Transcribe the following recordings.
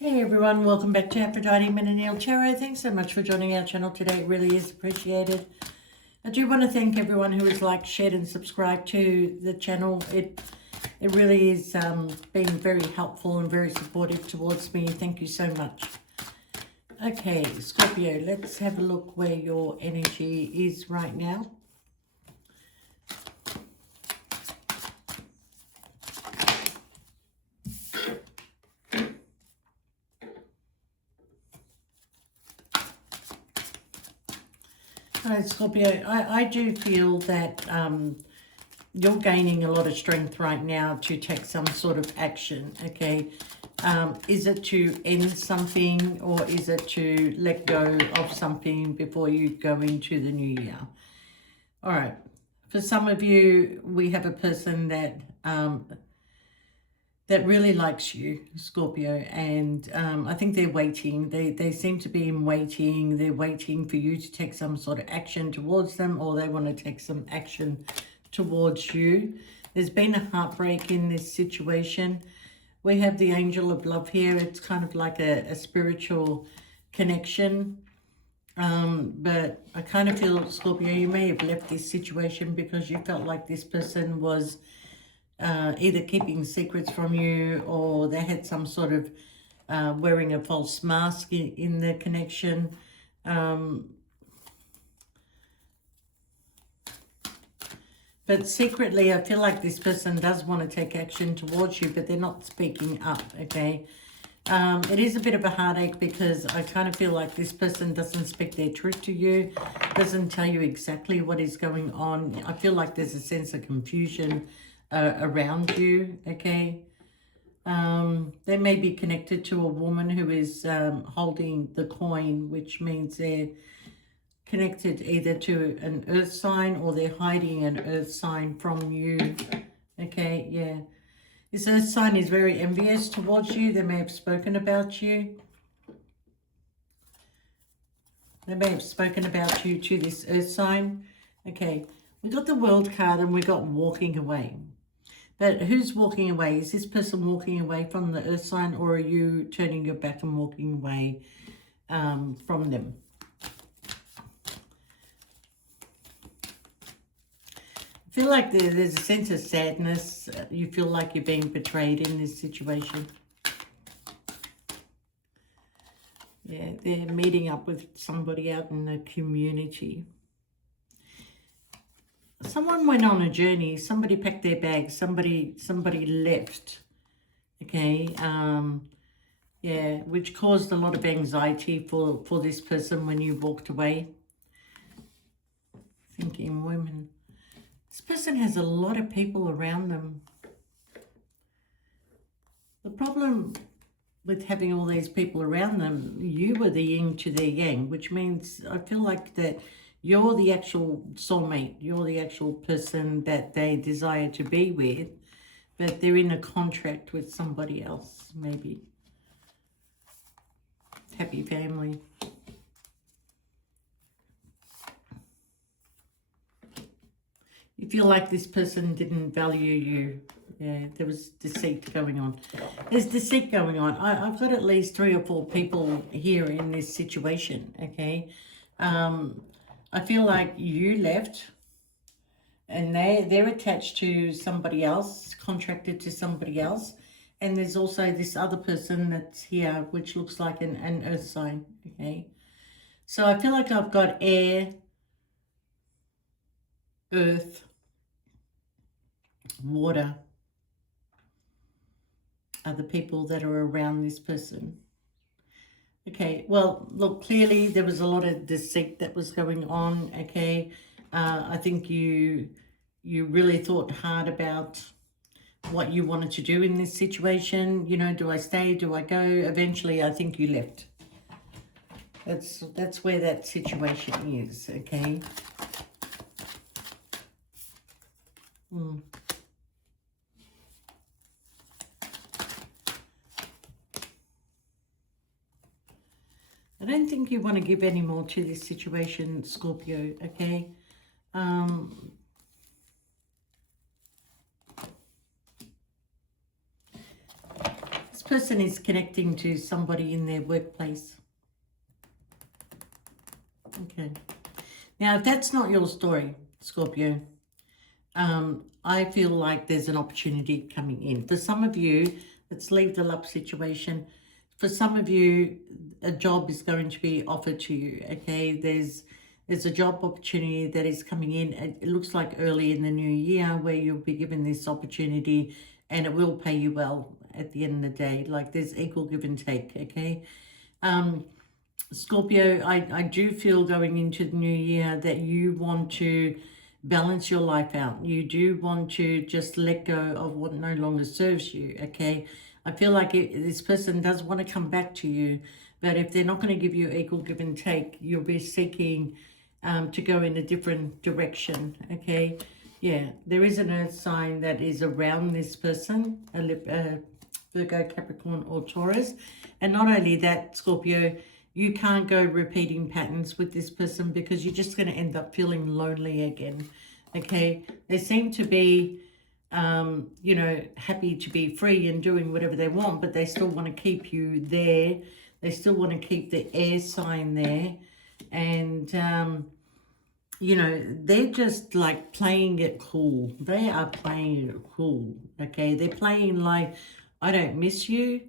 Hey everyone, welcome back to Aphrodite Menonil Tarot. Thanks so much for joining our channel today. It really is appreciated. I do want to thank everyone who has liked, shared and subscribed to the channel. It really is been very helpful and very supportive towards me. Thank you so much. Okay, Scorpio, let's have a look where your energy is right now. Scorpio, I do feel that you're gaining a lot of strength right now to take some sort of action, okay? Is it to end something or is it to let go of something before you go into the new year? All right. For some of you, we have a person that that really likes you, Scorpio, and I think they're waiting. They seem to be in waiting. They're waiting for you to take some sort of action towards them, or they want to take some action towards you. There's been a heartbreak in this situation. We have the angel of love here. It's kind of like a spiritual connection. But I kind of feel, Scorpio, you may have left this situation because you felt like this person was either keeping secrets from you, or they had some sort of wearing a false mask in the connection. But secretly, I feel like this person does want to take action towards you, but they're not speaking up, okay? It is a bit of a heartache because I kind of feel like this person doesn't speak their truth to you, doesn't tell you exactly what is going on. I feel like there's a sense of confusion around you, okay? They may be connected to a woman who is holding the coin, which means they're connected either to an earth sign or they're hiding an earth sign from you, okay? Yeah. This earth sign is very envious towards you. They may have spoken about you. They may have spoken about you to this earth sign. Okay, we got the World card and we got walking away. But who's walking away? Is this person walking away from the earth sign, or are you turning your back and walking away from them? I feel like there's a sense of sadness. You feel like you're being betrayed in this situation. Yeah, they're meeting up with somebody out in the community. Someone went on a journey. Somebody packed their bags. Somebody left. Okay. Yeah, which caused a lot of anxiety for this person when you walked away. Thinking women. This person has a lot of people around them. The problem with having all these people around them, you were the yin to their yang, which means I feel like that you're the actual soulmate. You're the actual person that they desire to be with, but they're in a contract with somebody else, maybe. Happy family. You feel like this person didn't value you. Yeah, there was deceit going on. There's deceit going on. I've got at least 3 or 4 people here in this situation, okay? I feel like you left and they're attached to somebody else, contracted to somebody else. And there's also this other person that's here, which looks like an earth sign, okay? So I feel like I've got air, earth, water are the people that are around this person. Okay, well, look, clearly there was a lot of deceit that was going on, okay? I think you really thought hard about what you wanted to do in this situation. You know, do I stay? Do I go? Eventually, I think you left. That's where that situation is, okay? I don't think you want to give any more to this situation, Scorpio, okay? This person is connecting to somebody in their workplace. Okay. Now, if that's not your story, Scorpio, I feel like there's an opportunity coming in. For some of you, let's leave the love situation. For some of you, a job is going to be offered to you, okay? There's a job opportunity that is coming in. It looks like early in the new year where you'll be given this opportunity and it will pay you well at the end of the day. Like there's equal give and take, okay? Scorpio, I do feel going into the new year that you want to balance your life out. You do want to just let go of what no longer serves you, okay? I feel like this person does want to come back to you, but if they're not going to give you equal give and take, you'll be seeking to go in a different direction, okay? Yeah, there is an earth sign that is around this person, Virgo, Capricorn, or Taurus. And not only that, Scorpio, you can't go repeating patterns with this person because you're just going to end up feeling lonely again, okay? They seem to be you know, happy to be free and doing whatever they want, but they still want to keep you there. They still want to keep the air sign there. And, you know, they're just like playing it cool. They are playing it cool, okay? They're playing like, I don't miss you.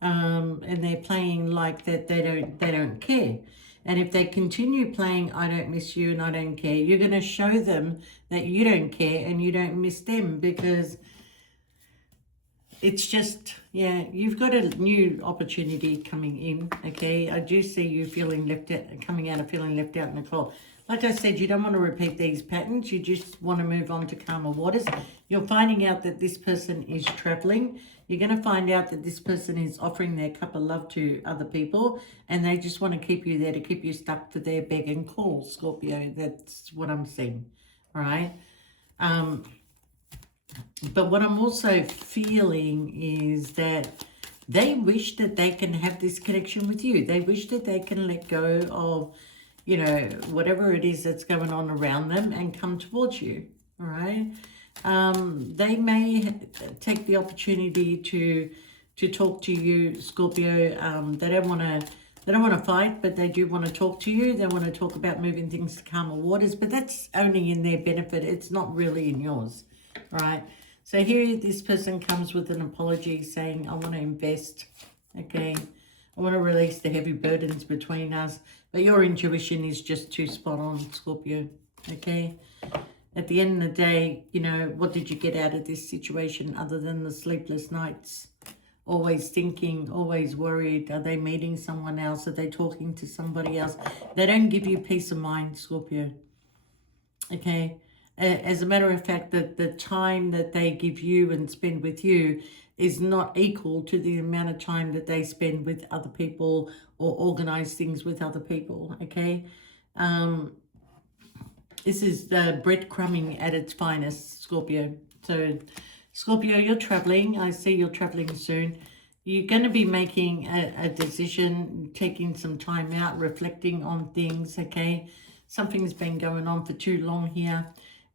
And they're playing like that they don't care. And if they continue playing I don't miss you and I don't care, you're going to show them that you don't care and you don't miss them, because it's just, yeah, you've got a new opportunity coming in, okay? I do see you feeling left out, coming out of feeling left out in the cold. Like I said, you don't want to repeat these patterns. You just want to move on to calmer waters. You're finding out that this person is traveling. You're going to find out that this person is offering their cup of love to other people, and they just want to keep you there, to keep you stuck for their beg and call, Scorpio. That's what I'm seeing, all right? But what I'm also feeling is that they wish that they can have this connection with you. They wish that they can let go of, you know, whatever it is that's going on around them and come towards you, all right? They may take the opportunity to talk to you, Scorpio. They don't want to fight, but they do want to talk to you. They want to talk about moving things to calmer waters, but that's only in their benefit. It's not really in yours, right? So here this person comes with an apology saying, I want to invest, okay? I want to release the heavy burdens between us. But your intuition is just too spot on, Scorpio, okay? At the end of the day, you know, what did you get out of this situation other than the sleepless nights? Always thinking, always worried. Are they meeting someone else? Are they talking to somebody else? They don't give you peace of mind, Scorpio, okay? As a matter of fact, the time that they give you and spend with you is not equal to the amount of time that they spend with other people or organize things with other people, okay? This is the breadcrumbing at its finest, Scorpio. So, Scorpio, you're traveling. I see you're traveling soon. You're going to be making a decision, taking some time out, reflecting on things, okay? Something's been going on for too long here.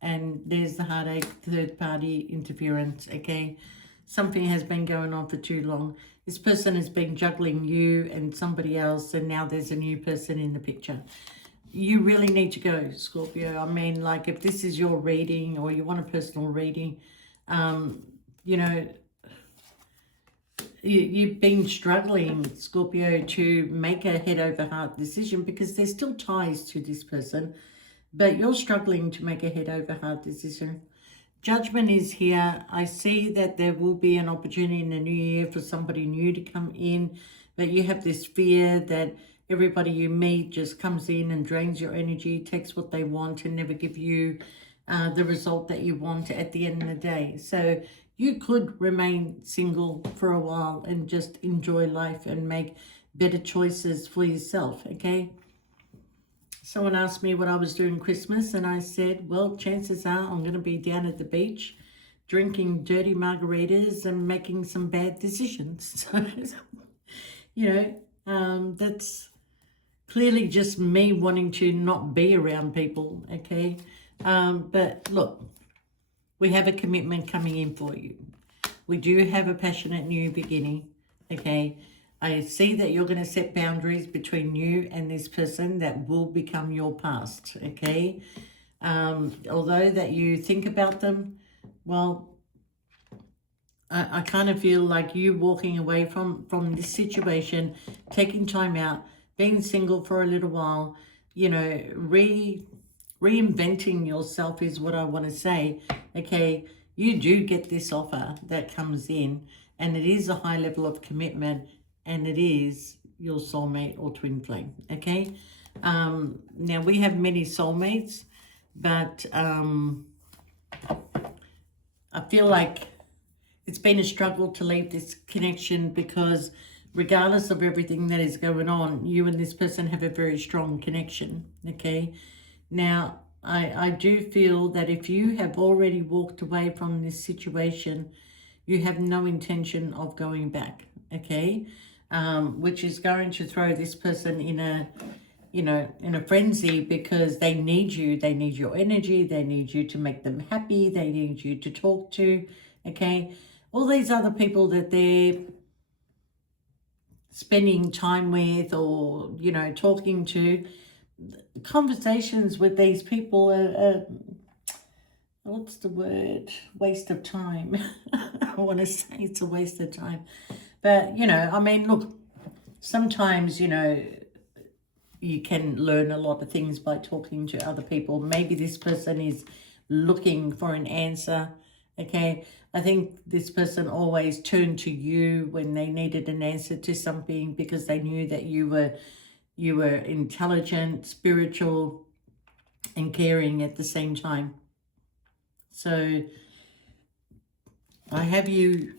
And there's the heartache, third-party interference, okay? Something has been going on for too long. This person has been juggling you and somebody else, and now there's a new person in the picture. You really need to go, Scorpio. I mean, like, if this is your reading or you want a personal reading, you know, you've been struggling, Scorpio, to make a head-over-heart decision because there's still ties to this person. But you're struggling to make a head-over-heart decision. Judgment is here. I see that there will be an opportunity in the new year for somebody new to come in. But you have this fear that everybody you meet just comes in and drains your energy, takes what they want and never give you the result that you want at the end of the day. So you could remain single for a while and just enjoy life and make better choices for yourself, okay? Someone asked me what I was doing Christmas, and I said, well, chances are I'm going to be down at the beach drinking dirty margaritas and making some bad decisions. So, you know, that's clearly just me wanting to not be around people, okay? But look, we have a commitment coming in for you. We do have a passionate new beginning, okay? I see that you're going to set boundaries between you and this person that will become your past, okay? Although that you think about them, well, I kind of feel like you walking away from this situation, taking time out, being single for a little while, you know, reinventing yourself is what I want to say. Okay, you do get this offer that comes in, and it is a high level of commitment, and it is your soulmate or twin flame. Okay, now we have many soulmates, but I feel like it's been a struggle to leave this connection because regardless of everything that is going on, you and this person have a very strong connection, okay? Now, I do feel that if you have already walked away from this situation, you have no intention of going back, okay? Which is going to throw this person in a, you know, in a frenzy because they need you. They need your energy. They need you to make them happy. They need you to talk to, okay? All these other people that they're spending time with or, you know, talking to, conversations with these people are what's the word? Waste of time. I want to say it's a waste of time. But, you know, I mean, look, sometimes, you know, you can learn a lot of things by talking to other people. Maybe this person is looking for an answer, okay? I think this person always turned to you when they needed an answer to something because they knew that you were intelligent, spiritual, and caring at the same time. So I have you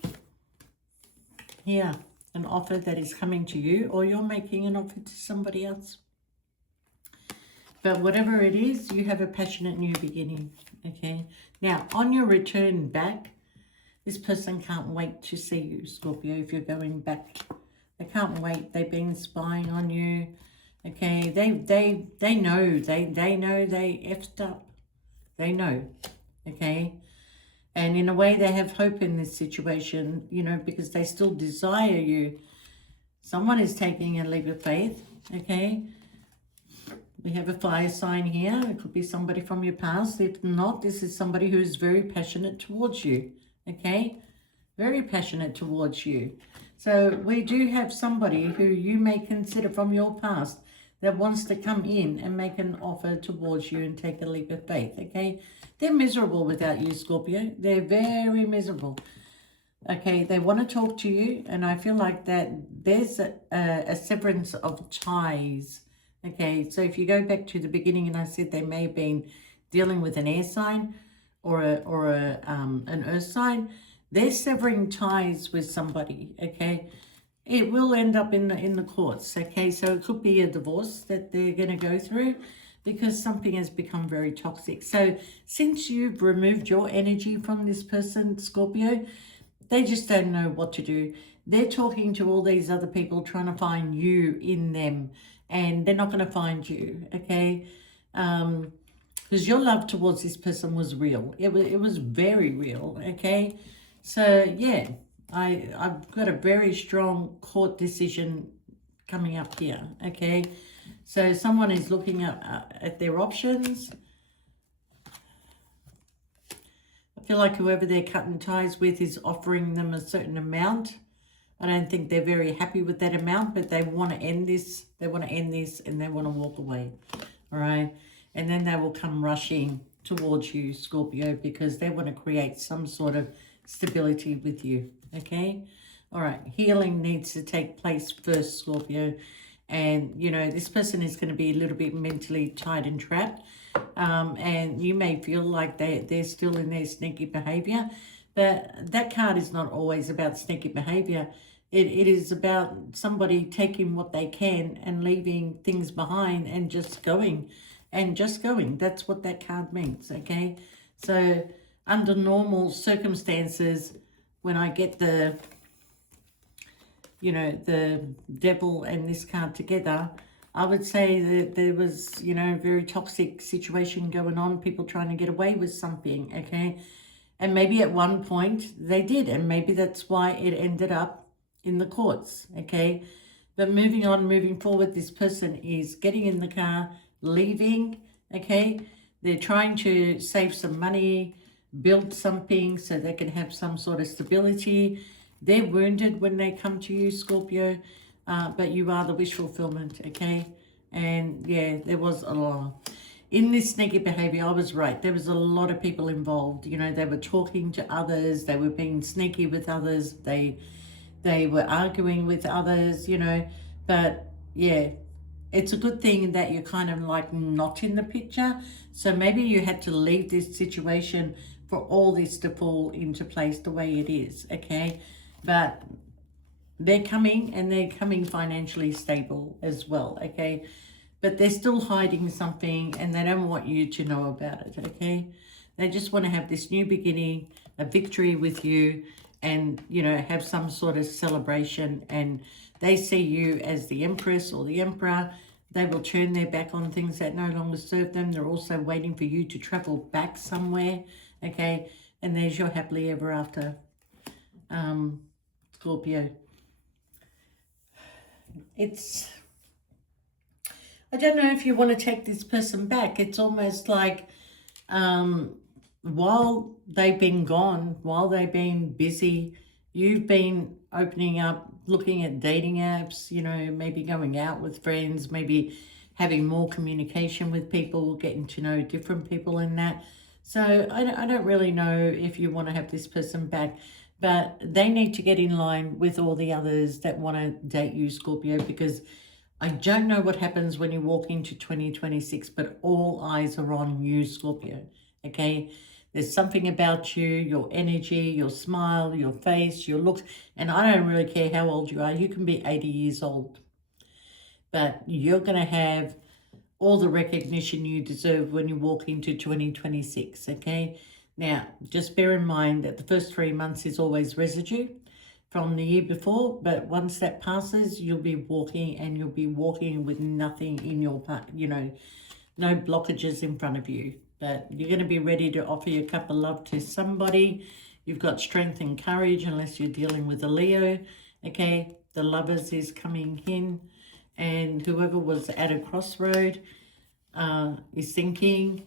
here, an offer that is coming to you, or you're making an offer to somebody else. But whatever it is, you have a passionate new beginning, okay? Now, on your return back, this person can't wait to see you, Scorpio, if you're going back. They can't wait. They've been spying on you, okay? They know. They know they effed up. They know, okay? And in a way, they have hope in this situation, you know, because they still desire you. Someone is taking a leap of faith, okay? We have a fire sign here. It could be somebody from your past. If not, this is somebody who is very passionate towards you, okay? Very passionate towards you. So we do have somebody who you may consider from your past that wants to come in and make an offer towards you and take a leap of faith, okay? They're miserable without you, Scorpio. They're very miserable. Okay, they want to talk to you, and I feel like that there's a severance of ties. Okay, so if you go back to the beginning and I said they may have been dealing with an air sign or an earth sign, they're severing ties with somebody, okay? It will end up in the courts, okay? So it could be a divorce that they're going to go through because something has become very toxic. So since you've removed your energy from this person, Scorpio, they just don't know what to do. They're talking to all these other people trying to find you in them, and they're not going to find you, okay? Because your love towards this person was real. It was very real, okay? So, yeah, I've got a very strong court decision coming up here, okay? So someone is looking at their options. I feel like whoever they're cutting ties with is offering them a certain amount. I don't think they're very happy with that amount, but they want to end this. They want to end this and they want to walk away, all right? And then they will come rushing towards you, Scorpio, because they want to create some sort of stability with you, okay? All right, healing needs to take place first, Scorpio. And, you know, this person is going to be a little bit mentally tied and trapped. And you may feel like they're still in their sneaky behavior. But that card is not always about sneaky behavior. It is about somebody taking what they can and leaving things behind and just going. And just going. That's what that card means, okay? So under normal circumstances, when I get the, you know, the devil and this card together, I would say that there was, you know, a very toxic situation going on, people trying to get away with something, okay? And maybe at one point they did, and maybe that's why it ended up in the courts, okay? But moving on, moving forward, this person is getting in the car, leaving, okay? They're trying to save some money, build something so they can have some sort of stability. They're wounded when they come to you, Scorpio, but you are the wish fulfillment, okay? And yeah, there was a lot. In this sneaky behavior, I was right. There was a lot of people involved. You know, they were talking to others. They were being sneaky with others. They were arguing with others, you know. But yeah, it's a good thing that you're kind of like not in the picture. So maybe you had to leave this situation for all this to fall into place the way it is, okay? But they're coming, and they're coming financially stable as well, okay? But they're still hiding something, and they don't want you to know about it, okay? They just want to have this new beginning, a victory with you, and, you know, have some sort of celebration. And they see you as the Empress or the Emperor. They will turn their back on things that no longer serve them. They're also waiting for you to travel back somewhere, okay? And there's your happily ever after, Scorpio. I don't know if you want to take this person back. It's almost like while they've been gone, while they've been busy, you've been opening up, looking at dating apps, you know, maybe going out with friends, maybe having more communication with people, getting to know different people in that. So I don't really know if you want to have this person back, but they need to get in line with all the others that want to date you, Scorpio, because I don't know what happens when you walk into 2026, but all eyes are on you, Scorpio, okay? There's something about you, your energy, your smile, your face, your looks, and I don't really care how old you are. You can be 80 years old, but you're going to have all the recognition you deserve when you walk into 2026, okay? Now, just bear in mind that the first 3 months is always residue from the year before, but once that passes, you'll be walking, and you'll be walking with nothing in your, you know, no blockages in front of you. But you're going to be ready to offer your cup of love to somebody. You've got strength and courage, unless you're dealing with a Leo, okay? The Lovers is coming in, and whoever was at a crossroad is thinking,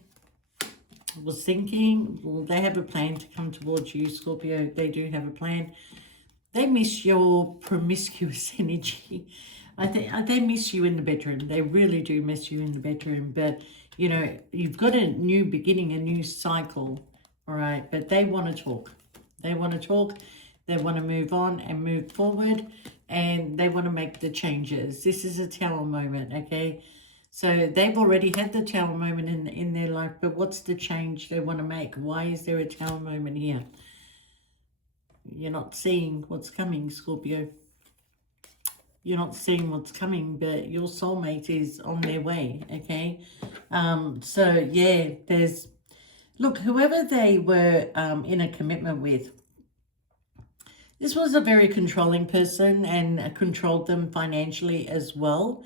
well, they have a plan to come towards you, Scorpio. They do have a plan. They miss your promiscuous energy. I think they miss you in the bedroom. They really do miss you in the bedroom. But, you know, you've got a new beginning, a new cycle, all right? But they want to talk. They want to talk. They want to move on and move forward, and they want to make the changes. This is a Tower moment, okay? So they've already had the Tower moment in their life, but what's the change they want to make? Why is there a Tower moment here? You're not seeing what's coming, Scorpio. You're not seeing what's coming, but your soulmate is on their way, okay? So, yeah, look, whoever they were in a commitment with, this was a very controlling person, and controlled them financially as well.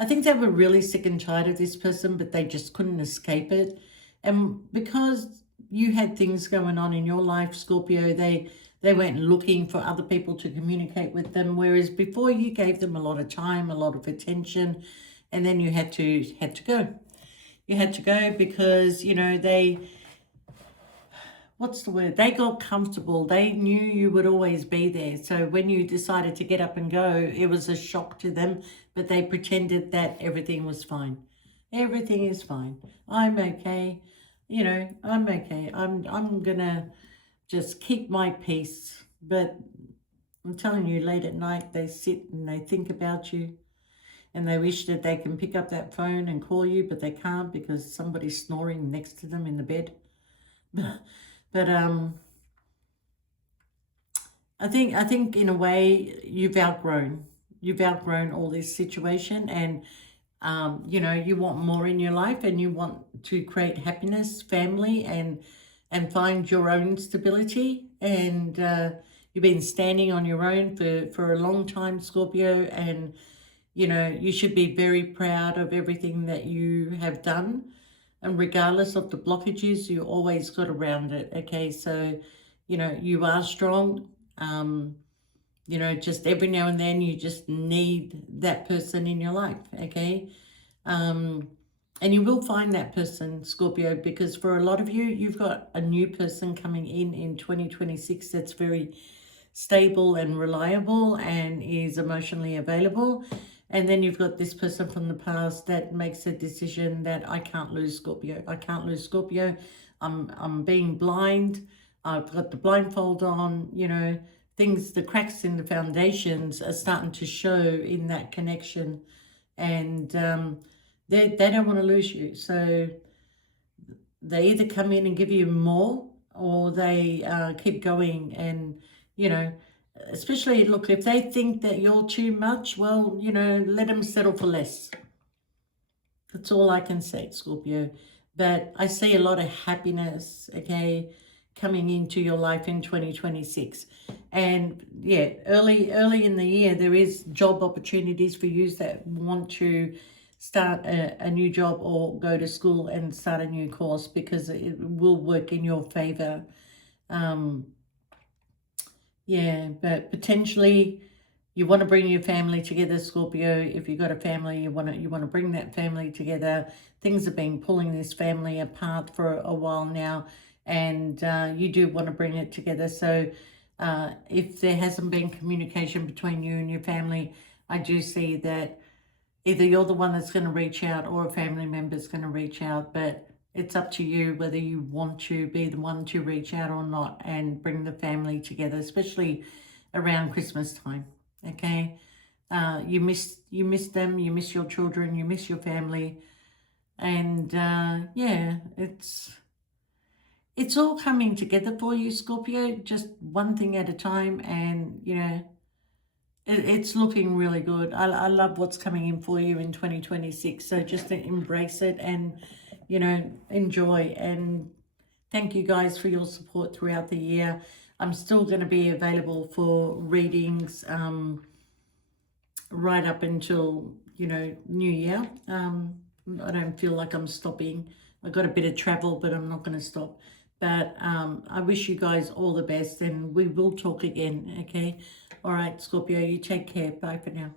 I think they were really sick and tired of this person, but they just couldn't escape it. And because you had things going on in your life, Scorpio, they went looking for other people to communicate with them, whereas before you gave them a lot of time, a lot of attention, and then you had to go. You had to go because, you know, what's the word? They got comfortable. They knew you would always be there. So when you decided to get up and go, it was a shock to them, but they pretended that everything was fine. Everything is fine. I'm okay. You know, I'm okay. I'm gonna just keep my peace. But I'm telling you, late at night, they sit and they think about you, and they wish that they can pick up that phone and call you, but they can't because somebody's snoring next to them in the bed. But I think in a way you've outgrown all this situation, and you know, you want more in your life, and you want to create happiness, family, and find your own stability. And you've been standing on your own for a long time, Scorpio, and you know, you should be very proud of everything that you have done. And regardless of the blockages, you always got around it, okay? So, you know, you are strong. You know, just every now and then you just need that person in your life, okay? And you will find that person, Scorpio, because for a lot of you, you've got a new person coming in 2026 that's very stable and reliable and is emotionally available. And then you've got this person from the past that makes a decision that I can't lose Scorpio. I can't lose Scorpio. I'm being blind. I've got the blindfold on, you know, things, the cracks in the foundations are starting to show in that connection. And they don't want to lose you. So they either come in and give you more, or they keep going. And, you know, especially, look, if they think that you're too much, well, you know, let them settle for less. That's all I can say, Scorpio. But I see a lot of happiness, okay, coming into your life in 2026. And yeah, early in the year, there is job opportunities for you that want to start a new job or go to school and start a new course, because it will work in your favor. Yeah, but potentially you want to bring your family together, Scorpio. If you've got a family, you want to bring that family together. Things have been pulling this family apart for a while now, and you do want to bring it together. So if there hasn't been communication between you and your family, I do see that either you're the one that's going to reach out or a family member's going to reach out, but it's up to you whether you want to be the one to reach out or not and bring the family together, especially around Christmas time. Okay, you miss them, you miss your children, you miss your family, and yeah, it's all coming together for you, Scorpio. Just one thing at a time, and you know, it's looking really good. I love what's coming in for you in 2026. So just embrace it and, you know, enjoy. And thank you guys for your support throughout the year. I'm still going to be available for readings right up until, you know, New Year. I don't feel like I'm stopping. I got a bit of travel, but I'm not going to stop. But I wish you guys all the best, and we will talk again, okay? All right, Scorpio, you take care. Bye for now.